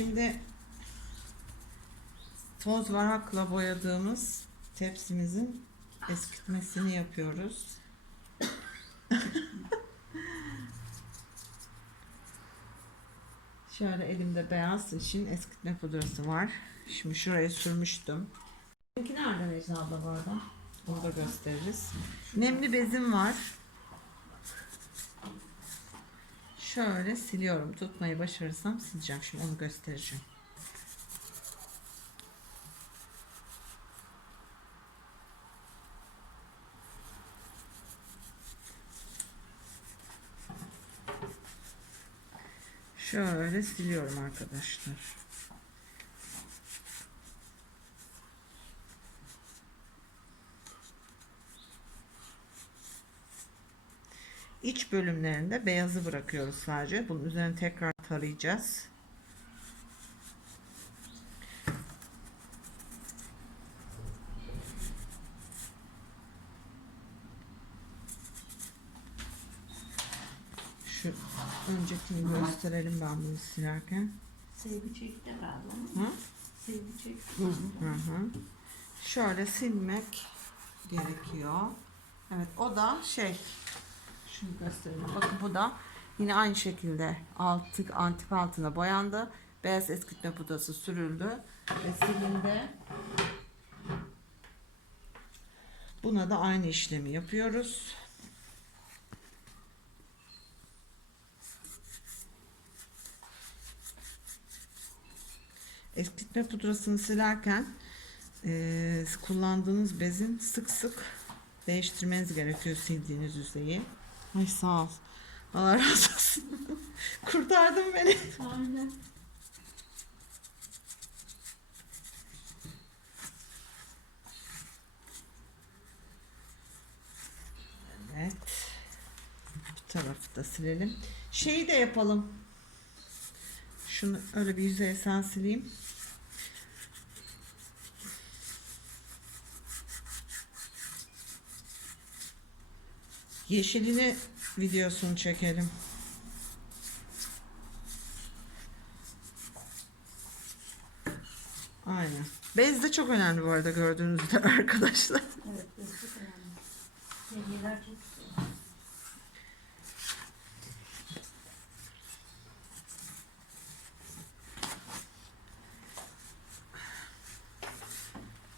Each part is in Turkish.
Şimdi toz varakla boyadığımız tepsimizin eskitmesini yapıyoruz. Şöyle elimde beyaz için eskitme pudrası var. Şimdi şuraya sürmüştüm. Benimki nerede Necla abla bu arada? Onu da gösteririz. Nemli bezim var. Şöyle siliyorum. Tutmayı başarırsam sileceğim. Şimdi onu göstereceğim. Şöyle siliyorum arkadaşlar. İç bölümlerinde beyazı bırakıyoruz sadece. Bunun üzerine tekrar tarayacağız. Şu öncekini gösterelim ben bunu silerken. Sevgi çekti herhalde. Hı? Sevgi çekti. Hı hı. Şöyle silmek gerekiyor. Evet o da şey şunu göstereyim. Bakın bu da yine aynı şekilde altı antik altına boyandı. Beyaz eskitme pudası sürüldü ve silindi. Buna da aynı işlemi yapıyoruz. Eskitme pudrasını silerken eee, kullandığınız bezin sık sık değiştirmeniz gerekiyor sildiğiniz yüzeyi. Ay sağ ol. Allah razı olsun. Kurtardın beni. Aynen. Evet. Bu tarafı da silelim. Şeyi de yapalım. Şunu öyle bir yüzeye sen sileyim. Yeşilini videosunu çekelim. Aynen. Bez de çok önemli bu arada gördüğünüz üzere arkadaşlar. Evet, bu çok önemli. Hediyeler çok güzel.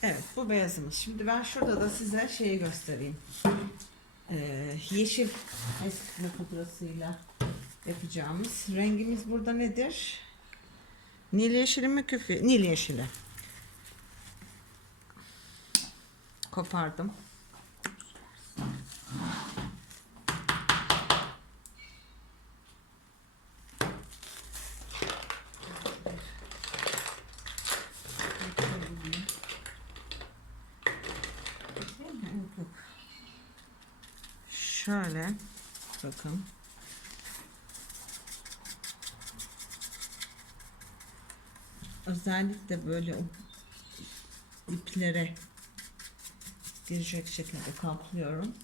Evet bu beyazımız. Şimdi ben şurada da size şeyi göstereyim. Ee, yeşil eskitme pudrasıyla yapacağımız. Rengimiz burada nedir? Nil yeşili mi küfü? Nil yeşili. Kopardım. Şöyle bakın. Özellikle böyle iplere girecek şekilde kaplıyorum.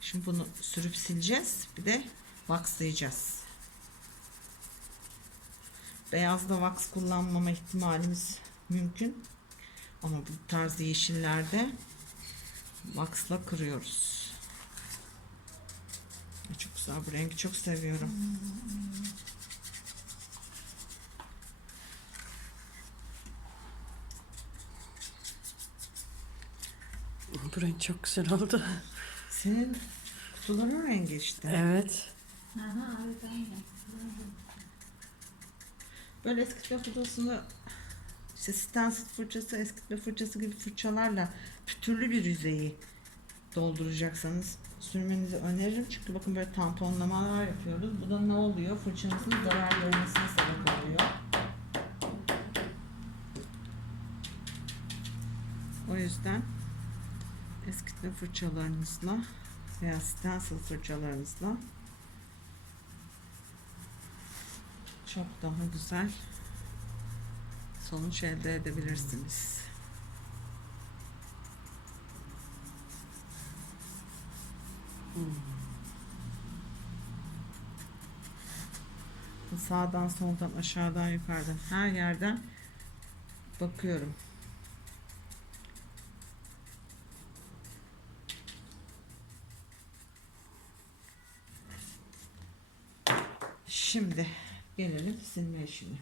Şimdi bunu sürüp sileceğiz. Bir de waxlayacağız. Beyazda wax kullanmama ihtimalimiz mümkün. Ama bu tarz yeşillerde waxla kırıyoruz. Çok güzel bu rengi çok seviyorum. Bu renk çok güzel oldu. Senin kutuların rengi işte. Evet. Aha, evet aynen. Böyle eskitme fırçasını işte stencil fırçası, eskitme fırçası gibi fırçalarla pütürlü bir yüzeyi dolduracaksanız sürmenizi öneririm. Çünkü bakın böyle tamponlamalar yapıyoruz. Bu da ne oluyor? Fırçanızın zarar görmesine sebep oluyor. O yüzden eskitme fırçalarınızla veya stencil fırçalarınızla çok daha güzel sonuç elde edebilirsiniz. Sağdan, soldan, aşağıdan, yukarıdan her yerden bakıyorum. Şimdi gelelim silme işine.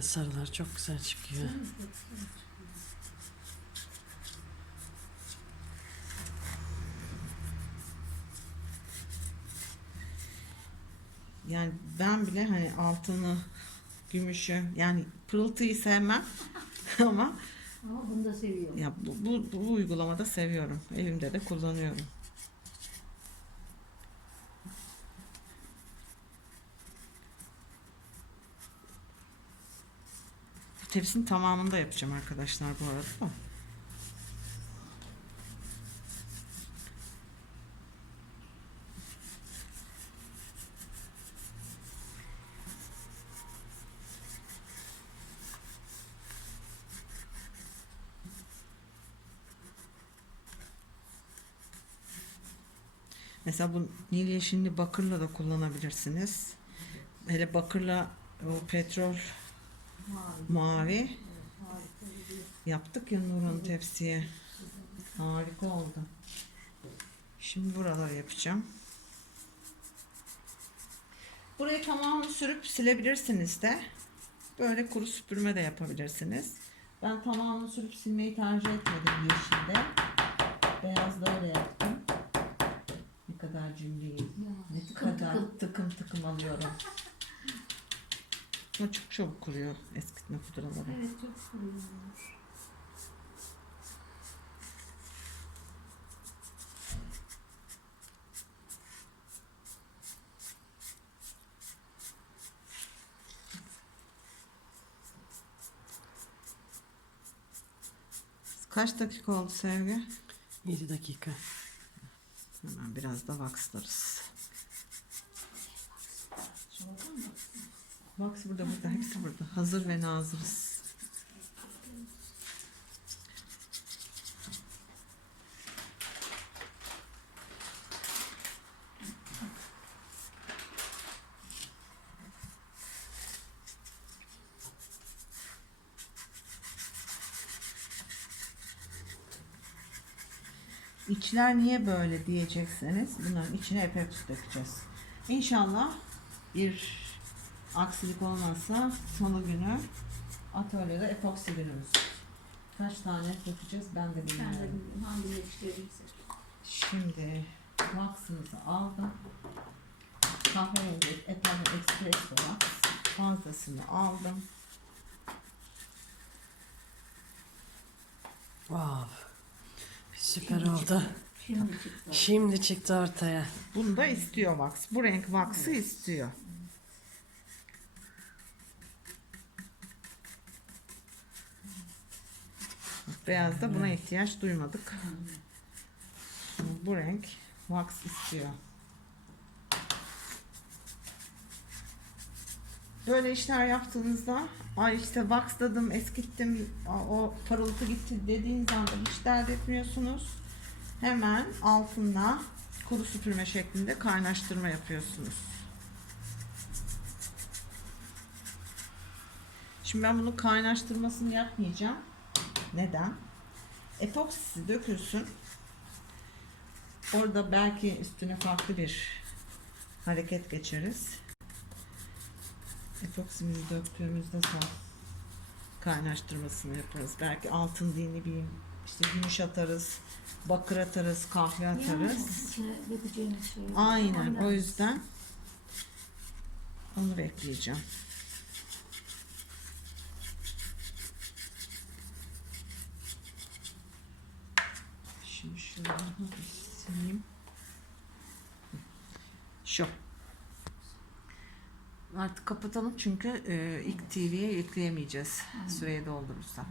Ay, sarılar çok güzel çıkıyor. Yani ben bile hani altını, gümüşü yani pırıltıyı sevmem ama Ama bunu da seviyorum. ya bu, bu, bu uygulamada seviyorum. Evimde de kullanıyorum. Tepsinin tamamını da yapacağım arkadaşlar bu arada. da. Mesela bu nil yeşilini bakırla da kullanabilirsiniz. Hele bakırla o petrol Mavi. yaptık ya Nurhan tepsiye. Harika oldu. Şimdi buraları yapacağım. Burayı tamamını sürüp silebilirsiniz de. Böyle kuru süpürme de yapabilirsiniz. Ben tamamını sürüp silmeyi tercih etmedim yeşilde. Beyazda öyle yaptım. Ne kadar cimriyim. Ne kadar tıkım tıkım alıyorum. Ama çok çabuk kuruyor eskitme pudraları. Evet çok kuruyor. Kaç dakika oldu Sevgi? 7 dakika. Hemen biraz da vakslarız. Soldan mı? Vaks burada burada hepsi burada. Hazır ve nazırız. İçler niye böyle diyecekseniz bunların içine epoks dökeceğiz. İnşallah bir aksilik olmazsa salı günü atölyede epoksi günümüz. Kaç tane dökeceğiz ben de Ben de bilmiyorum. bilmiyorum hangi yetiştirdiyse. Şimdi vaksımızı aldım. Kahverengi Eternal Espresso Wax fazlasını aldım. Wow. Süper oldu. Şimdi çıktı. Şimdi çıktı ortaya. Bunu da istiyor wax. Bu renk vaksı istiyor. Beyazda buna ihtiyaç duymadık. Şimdi bu renk wax istiyor. Böyle işler yaptığınızda ay işte waxladım, eskittim, o parıltı gitti dediğiniz anda hiç dert etmiyorsunuz. Hemen altında kuru süpürme şeklinde kaynaştırma yapıyorsunuz. Şimdi ben bunun kaynaştırmasını yapmayacağım. Neden? Epoksisi dökülsün. Orada belki üstüne farklı bir hareket geçeriz. Epoksimizi döktüğümüzde son kaynaştırmasını yaparız. Belki altın dini bir işte gümüş atarız, bakır atarız, kahve Yani atarız. şey. Aynen o yüzden onu bekleyeceğim. Şimdi şöyle hafif sileyim. Şu. Artık kapatalım çünkü e, ilk TV'ye yükleyemeyeceğiz. Süreyi doldurursak.